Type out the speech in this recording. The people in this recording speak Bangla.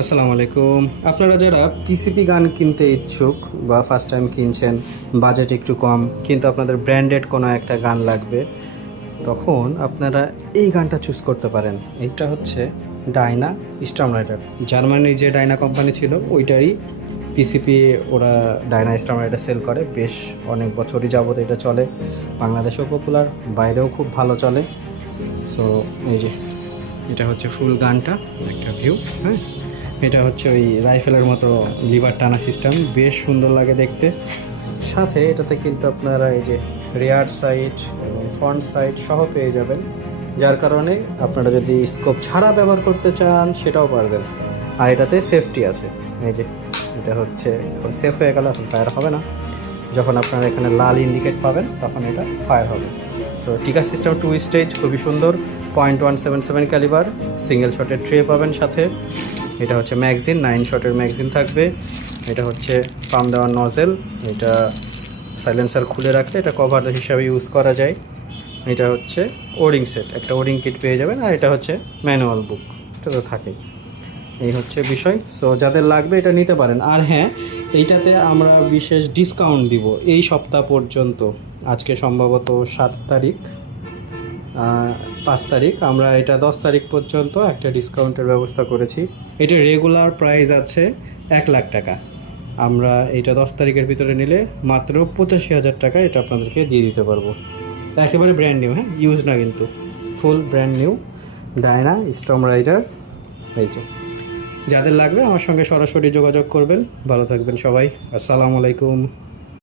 আসসালামু আলাইকুম। আপনারা যারা পিসিপি গান কিনতে ইচ্ছুক বা ফার্স্ট টাইম কিনছেন, বাজেট একটু কম কিন্তু আপনাদের ব্র্যান্ডেড কোনো একটা গান লাগবে, তখন আপনারা এই গানটা চুজ করতে পারেন। এটা হচ্ছে ডায়না স্টর্ম রাইডার। জার্মানির যে ডায়না কোম্পানি ছিল ওইটারই পিসিপি, ওরা ডায়না স্টর্ম রাইডার সেল করে। বেশ অনেক বছরই যাবত এটা চলে, বাংলাদেশেও পপুলার, বাইরেও খুব ভালো চলে। সো এই যে এটা হচ্ছে ফুল গানটা, একটা ভিউ। হ্যাঁ, এটা হচ্ছে ওই রাইফেলের মতো লিভার টানা সিস্টেম, বেশ সুন্দর লাগে দেখতে। সাথে এটাতে কিন্তু আপনারা এই যে রেয়ার সাইড এবং ফ্রন্ট সাইড সহ পেয়ে যাবেন, যার কারণে আপনারা যদি স্কোপ ছাড়া ব্যবহার করতে চান সেটাও পারবেন। আর এটাতে সেফটি আছে। এই যে এটা হচ্ছে এখন সেফ হয়ে গেল, এখন ফায়ার হবে না। যখন আপনারা এখানে লাল ইন্ডিকেট পাবেন তখন এটা ফায়ার হবে। সো টিকা সিস্টেম 2 স্টেজ, খুবই সুন্দর। .177 ক্যালিবার, সিঙ্গেল শটের ট্রে পাবেন সাথে। এটা হচ্ছে ম্যাগজিন, 9 শটের ম্যাগজিন থাকবে। এটা হচ্ছে পাম দেওয়ার নজেল, এটা সাইলেন্সার খুলে রাখলে এটা কভার হিসাবে ইউজ করা যায়। এটা হচ্ছে ওরিং সেট, একটা ওরিং কিট পেয়ে যাবেন। আর এটা হচ্ছে ম্যানুয়াল বুক, এটা তো থাকেই। এই হচ্ছে বিষয়। সো যাদের লাগবে এটা নিতে পারেন। আর হ্যাঁ, এইটাতে আমরা বিশেষ ডিসকাউন্ট দিব এই সপ্তাহ পর্যন্ত। আজকে সম্ভবত 7 তারিখ, 5 তারিখ, আমরা এটা 10 তারিখ পর্যন্ত একটা ডিসকাউন্টের ব্যবস্থা করেছি। এটা রেগুলার প্রাইস আছে 1,00,000 টাকা। আমরা এটা 10 তারিখের ভিতরে নিলে মাত্র 85,000 টাকা এটা আপনাদেরকে দিয়ে দিতে পারবো। একেবারে ব্র্যান্ড নিউ, হ্যাঁ, ইউজ না কিন্তু, full brand new Dyna Storm Rider. এই যে যাদের লাগবে আমার সঙ্গে সরাসরি যোগাযোগ করবেন। ভালো থাকবেন সবাই। আসসালামু আলাইকুম।